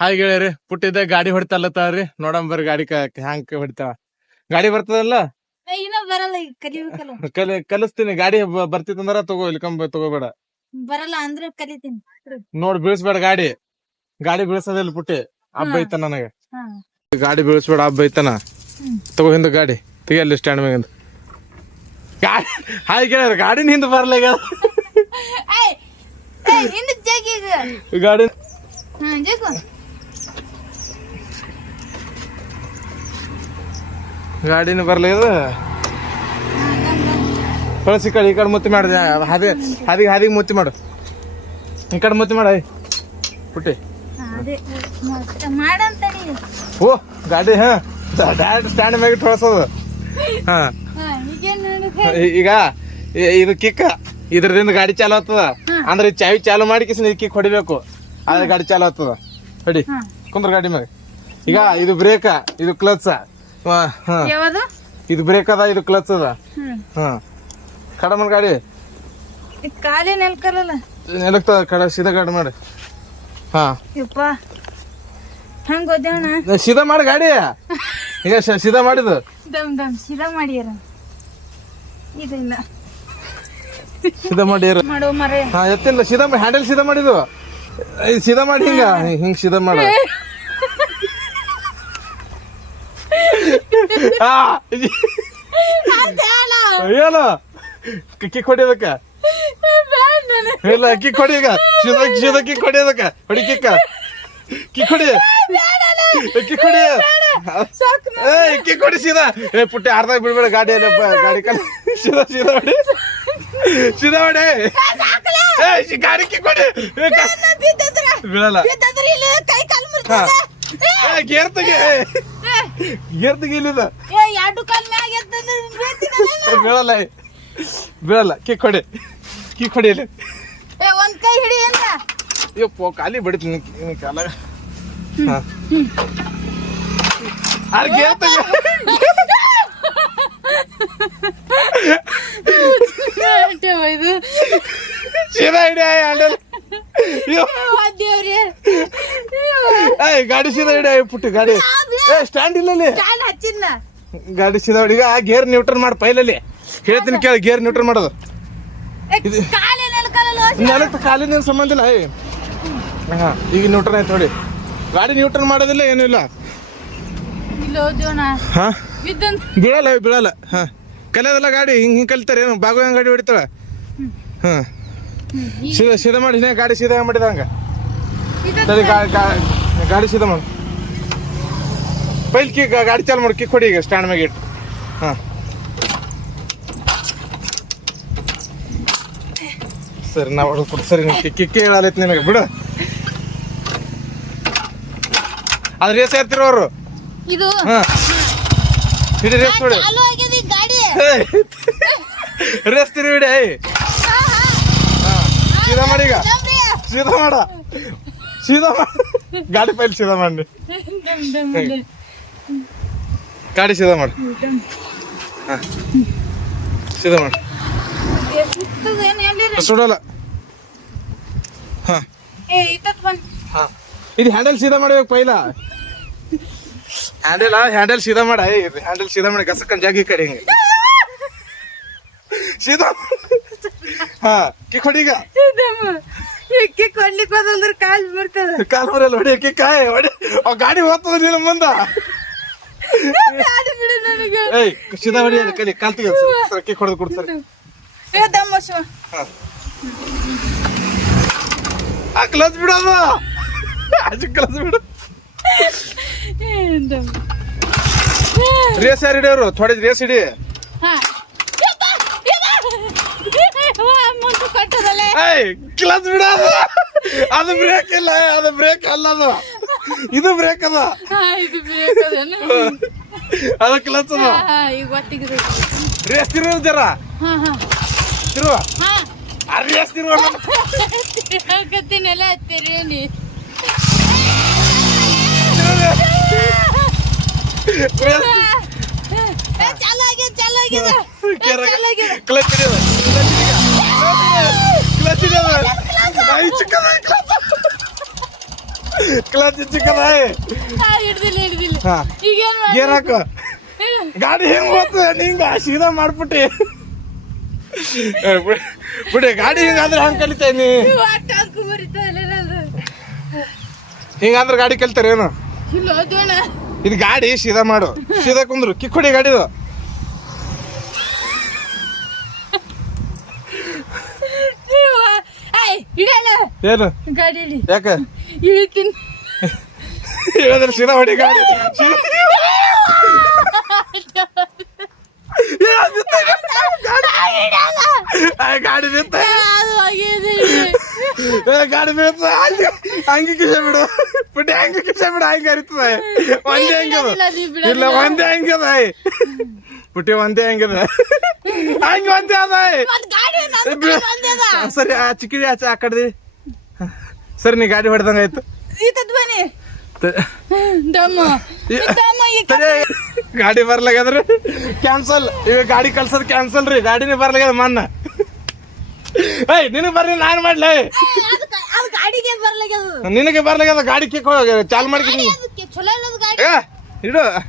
Hi ಗೆಳೆಯರಿ ಪುಟ್ಟಿದ್ದ ಗಾಡಿ ಹೊಡಿತಲ್ಲತ್ತಾವ್ರಿ ನೋಡಂಬರ್ ಗಾಡಿ ಹ್ಯಾಂಗ್ ಹೊಡಿತಾವ. ಗಾಡಿ ಬರ್ತದಲ್ಲ? ಏ, ಇನ್ನ ಬರಲ್ಲ ಈಗ ಕಲಿಬೇಕಲ್ಲ. ಕಲಿ ಕಲಿಸ್ತೀನಿ. ಗಾಡಿ ಬ- ಬರ್ತಿತ್ತಂದ್ರ ತಗೋ ಇಲ್ಕೊಂಬ ತಗೋಬೇಡ. ಬರಲ್ಲ ಅಂದ್ರೆ ಕಲಿತೀನಿ. ನೋಡ್ ಬೀಳ್ಸ್ಬೇಡ ಗಾಡಿ. ಗಾಡಿ ಬೀಳ್ಸೋದಿಲ್ಲ ಪುಟ್ಟಿ. ಹಬ್ಬ ಹಾ. ಐತ ನನಗೆ. ಹಾ. ಗಾಡಿ ಬೀಳ್ಸ್ಬೇಡ ಹಬ್ಬ ಐತನ. ಹ್ಮ್. ತಗೋ ಹಿಂದ ಗಾಡಿ. ತೆಗಿಯಲ್ಲಿ ಸ್ಟ್ಯಾಂಡ್ ಮ್ಯಾಗಿಂದ. ಗಾಡಿ ಹಾಯ್ ಗೆಳೆಯರ್ ಗಾಡಿನ ಹಿಂದ ಬರ್ಲ ಈಗ? ಏಯ್, ಏಯ್, ಹಿಂದ್ ಜಗ್ ಈಗ. ಗಾಡಿ ಹಾ ಜಗ್ಗು. ಗಾಡಿನ ಬರ್ಲಿದ ಇದು. ಕಳಿ. ಕಳ್ಸಿ ಈ ಕಡೆ ಈ ಕಡೆ ಮುತ್ತಿ ಮಾಡಿದೆ ಹಾದಿ ಹಾದಿಗೆ ಹಾದಿಗೆ ಮುತ್ತಿ ಮಾಡು. ಈ ಕಡೆ ಮುತ್ತಿ ಮಾಡ ಪುಟ್ಟಿ. ಓ ಗಾಡಿ ಹಾ. ಡೈರೆಕ್ಟ್ ಸ್ಟ್ಯಾಂಡ್ ಮ್ಯಾಗ ತೋರಿಸೋದು. ಹಾ. ಈಗ ಇದು ಕಿಕ್ಕ. ಇದ್ರದಿಂದ ಗಾಡಿ ಚಾಲು ಆಗ್ತದ. ಅಂದ್ರೆ ಚಾವಿ ಚಾಲು ಮಾಡಿ ಕಿಸ್ ಕಿಕ್ ಹೊಡಿಬೇಕು. ಆದ್ರೆ ಗಾಡಿ ಚಾಲು ಆಗ್ತದ. ಹೊಡಿ ಕುಂದ್ರ ಗಾಡಿ ಮ್ಯಾಗ. ಈಗ ಇದು ಬ್ರೇಕ ಇದು ಕ್ಲಚ್ ಯಾವುದು? ಇದು ಬ್ರೇಕ್ ಅದ ಇದು ಕ್ಲಚ್ ಅದ. ಹಾ. ಕಡಮನ್ ಗಾಡಿ. ಇದ್ ಕಾಲೇ ನೆಲ್ಕರಲ್ಲ? ನೆಲಕ್ತ ಕಡ ಸೀದಾ ಗಾಡಿ ಮಾಡಿ. ಹಾ. ಯಪ್ಪ. ಹಂಗ ಸೀದಾ ಮಾಡಿ ಗಾಡಿ. ಈಗ ಸೀದಾ ಮಾಡಿದ್ದು. ದಮ್ ದಮ್ ಸೀದಾ ಮಾಡ್ಯಾರ. ಇದಿಲ್ಲ. ಸೀದಾ ಮಾಡಿ ಏರು. ಮಾಡೋ ಮರೆ. ಹಾ ಎತ್ತಿಲ್ಲ ಸೀದಾ ಹ್ಯಾಂಡಲ್ ಸೀದಾ ಮಾಡಿದ್ದು. ಸೀದಾ ಮಾಡಿ ಹಿಂಗ. ಹಿಂಗ್ ಸೀದಾ ಮಾಡ ಆ, ಏನು? ಕಿಕ್ ಕೊಡಿದಕ್ಕ ಇಲ್ಲ ಅಕ್ಕಿ ಕೊಡಿ ಈಗ. ಸೀದಾ ಸೀದಾ ಕೊಡಿ ಹೊಡಿಯೋದಕ್ಕ ಹೊಡಿ ಕಿಕ್ಕ ಕಿ ಕೊಡಿ. ಕಿಕ್ ಕೊಡಿ. ಏ ಅಕ್ಕಿ ಕೊಡಿ ಸೀದಾ ಏ ಪುಟ್ಟಿ ಅರ್ಧ ಬಿಡ್ಬೇಡ ಗಾಡಿ ಎಲ್ಲ ಗಾಡಿ ಕಲ್ ಸೀದಾ ಸೀದಾ ಹೊಡಿ. ಸೀದಾ ಹೊಡಿ. ಏ ಗಾಡಿ ಕಿ ಕೊಡಿ. ಬೀಳಲ್ಲ. ಕೈ ಕಾಲ್ ಹಾ. ಏ ಗೇರ್ ತೆಗಿ ಗೇರ್ ತೆಗಿ ಇಲ್ಲಿದ ಏ ಎರಡು ಕಾಲ್ ಮ್ಯಾಗ ಎತ್ತಂದ್ರೆ ಬೀಳ್ತೀನಲ್ಲ. ಬೀಳಲ್ಲ. ಬೀಳಲ್ಲ ಕಿಕ್ ಕೊಡೆ. ಕಿಕ್ ಕೊಡಿ ಇಲ್ಲಿ ಏ ಒಂದ್ ಕೈ ಹಿಡಿ ಅಂತ ಯಪ್ಪೋ ಖಾಲಿ ಬಡಿತೀನಿ ಕಾಲ ಹಾ. ಅರೆ ಗೇರ್ ತೆಗಿ ಇದು ಸೀದಾ ಹಿಡಿ ಹ್ಯಾಂಡಲ್ ದೇವ್ರಿ ಏಯ್ ಗಾಡಿ ಸೀದಾ ಹಿಡಿ ಏ, ಪುಟ್ಟಿ ಗಾಡಿ. ಏ ಸ್ಟ್ಯಾಂಡ್ ಇಲ್ಲ ಅಲ್ಲಿ ಕಾಲ್ ಹಚ್ಚಿಲ್ಲ ಗಾಡಿ ಸೀದಾ ಈಗ ಗೇರ್ ನ್ಯೂಟ್ರನ್ ಮಾಡಿ ಪೈಲಲ್ಲಿ. ಹೇಳ್ತೀನಿ ಕೇಳಿ ಗೇರ್ ನ್ಯೂಟ್ರನ್ ಮಾಡೋದು. ಇದು- ನೆಲಕ್ಕೆ ಕಾಲಿನ ಸಂಬಂಧ ಇಲ್ಲ ಹಾ ಈಗ ನ್ಯೂಟ್ರನ್ ಆಯ್ತು ನೋಡಿ. ಗಾಡಿ ನ್ಯೂಟ್ರನ್ ಮಾಡೋದಿಲ್ಲ ಏನೂ ಇಲ್ಲ. ಹಾ? ಬೀಳಲ್ಲ ಬೀಳಲ್ಲ. ಹಾ. ಕಲಿಯೋದಲ್ಲ ಗಾಡಿ ಹಿಂಗ್ ಹಿಂಗ್ ಕಲಿತಾರೆ ಏನು? ಬಾಗು ಹೆಂಗ್ ಗಾಡಿ ಹೊಡಿತಾಳ. ಹಾ. ಸೀದಾ ಸೀದಾ ಮಾಡಿ ಗಾಡಿ ಸೀದಾ ಮಾಡಿದ ಹಂಗ. ಸರಿ ಗಾಡಿ. ಗಾ- ಗಾಡಿ ಸೀದಾ ಮಾಡು. ಪೈಲ್ ಕಿಕ್ ಗಾಡಿ ಚಾಲು ಮಾಡಿ ಕಿಕ್ ಹೊಡಿ ಈಗ ಸ್ಟ್ಯಾಂಡ್ ಮ್ಯಾಗ ಇಟ್ಟು ಹಾ. ಸರಿ ನಾ ಹೊಡೆದು ಕೊಡು. ಸರಿ ನಿಮ್ಗೆ ಕಿಕ್ಕಿ ಹೇಳಲೈತಿ ನಿಮಗೆ ಬಿಡು. ಅದ್ರ ರೇಸ್ ಏರ್ತಿರೋ ಅವರು? ಇದು ಹಾ. ಹಿಡಿ ರೇಸ್ ನೋಡಿ. ಗಾಡಿ. ರೇಸ್ ತಿರು ಹಿಡಿ ಏಯ್. ಸೀದಾ ಮಾಡಿ ಈಗ. ಸೀದಾ ಮಾಡ. ಸೀದಾ ಮಾಡ. ಗಾಡಿ ಪೈಲ್ ಸೀದಾ ಮಾಡಿ. ಗಾಡಿ ಸೀದಾ ಮಾಡಿ. ಸೀದಾ ಮಾಡಿ? ಸುಡಲ್ಲ. ಇದು ಹ್ಯಾಂಡಲ್ ಸೀದಾ ಮಾಡ್ಬೇಕು ಪೈಲ. ಹ್ಯಾಂಡಲ್ ಹ್ಯಾಂಡಲ್ ಸೀದಾ ಮಾಡ ಹ್ಯಾಂಡಲ್ ಸೀದಾ ಮಾಡಿ ಗಸಕ್ಕನ್ ಜಾಗಿ ಕಡೆ ಹಿಂಗೆ. ಸೀದಾ ಹಾ ಕಿಕ್ ಹೊಡಿ ಈಗ. ದಮ್. ಇಕ್ಕಿ ಕೊಡ್ಲಿಕ್ಕೆ ಹೋದಂದ್ರ ಕಾಲ್ ಬರ್ತದ. ಕಾಲ್ ಬರಲ್ಲ ಹೊಡಿ ಕಿಕ್ ಕಾಯಿ ಹೊಡಿ. ಆ ಗಾಡಿ ಹೋಗ್ತದ ನಿನ್ನ ಮುಂದ. ಗಾಡಿ ಬಿಡು ನನಗೆ. ಏಯ್ ಸೀದಾ ಹೊಡಿ ಅಲ್ಲಿ ಕಲಿ ಕಾಲ್ ತೆಗಿ ಸರ್ ಕೊಡದು ಹೊಡೆದು ಕೊಡು ಏ ದಮ್ಮ ಶಿವ ಆ ಕ್ಲಚ್ ಬಿಡೋದು ಅಜ್ಜಿ ಕ್ಲಚ್ ಬಿಡು. ರೇಸ್ ಯಾರು ಹಿಡಿಯೋರು? ಥೋಡೆ ರೇಸ್ ಹಿಡಿ. ಹಾ. ಯಪ್ಪ, ಯಪ್ಪ. ವಾ, ಮುಂದೆ ಕಟ್ಟದಲ್ಲೇ ಏಯ್ ಕ್ಲಚ್ ಬಿಡ ಅದು. ಬ್ರೇಕ್ ಇಲ್ಲ ಅದು ಬ್ರೇಕ್ ಅಲ್ಲ ಅದು. ಇದು ಬ್ರೇಕ್ ಅದ. ಅದು ಕ್ಲಚ್ ಅದ ರೇಸ್ ತಿರುವ ಜರ. ತಿರುವ. ರೇಸ್ ತಿರುವ ಆಗ್ಯದ ಕ್ಲಚ್ ಹಿಡಿಯೋದು. ಹಿಡಿಯೋದು ಐ ಚಿಕ್ಕದ ಕ್ಲಚ್ ಚಿಕನ್ ಚಿಕ್ಕದ ಹಾ ಹಿಡ್ದಿಲ್ಲ ಹಿಡ್ದಿಲ್ಲ. ಹಾ. ಈಗ ಏನ್ ಮಾಡ್- ಗಾಡಿ ಹೆಂಗ್ ಹೋಗ್ತದೆ ನಿಂಗ ಸೀದಾ ಮಾಡ್ಬಿಟ್ಟಿ. ಬಿಡಿ ಗಾಡಿ ಹಿಂಗಾದ್ರೆ ಹಂಗ್ ಕಲಿತೇನಿ ನೀ. ಹಿಂಗಂದ್ರೆ ಗಾಡಿ ಕಲಿತಾರೇನು ಇದು ಗಾಡಿ ಸೀದಾ ಮಾಡು. ಸೀದಾ ಕುಂದ್ರು. ಕಿಕ್ಕುಡಿ ಗಾಡಿದು. ಏನು? ಯಾಕೆ? ಇಳಿತೀನಿ. ಹೇಳಿದ್ರೆ ಹೊಡಿ ಗಾಡಿ. ಗಾಡಿ. ನಿಂತ ಗಾಡಿ ನಿಂತ ಹಂಗೆ ಹಂಗೆ ಬಿಡು. ಬಿಟ್ಟು ಹಂಗೆ ಕಿಸೆ ಬಿಡು ಹಂಗೆ ಹರಿತದೆ. ಒಂದೇ ಹಂಗದ ಇಲ್ಲ, ಒಂದೇ ಹಂಗದ ಪುಟ್ಟಿ ಒಂದೇ ಹಂಗದ ಹಂಗೆ ಒಂದೇ ಅದ. ಸರಿ ಆ ಚಿಕ್ಕಿಡಿ ಆಚೆ ಆ ಕಡ್ದಿ. ಸರಿ ನೀ ಗಾಡಿ ಹೊಡೆದಂಗ ಆಯ್ತು. ಗಾಡಿ ಬರ್ಲಾಗ್ಯದ್ರಿ. ಕ್ಯಾನ್ಸಲ್ ಈಗ ಗಾಡಿ ಕಳ್ಸೋದ್ ಕ್ಯಾನ್ಸಲ್ ರೀ. ಗಾಡಿನೇ ಬರ್ಲಾಗ್ಯದ ಮನ್ನ. ಏಯ್ ನಿನಗೆ ಬರ್ರಿ ನಾನು ಮಾಡ್ಲಿ. ಅದು ಗಾಡಿಗೆ ಬರ್ಲಾಗ್ಯದ ನಿನಗೆ ಬರ್ಲಾಗ್ಯದ ಗಾಡಿ ಕಿಕ್ ಚಾಲು ಅದಕ್ಕೆ? ಚಲೋ ಇಲ್ಲದ ಗಾಡಿ. ಇಡು.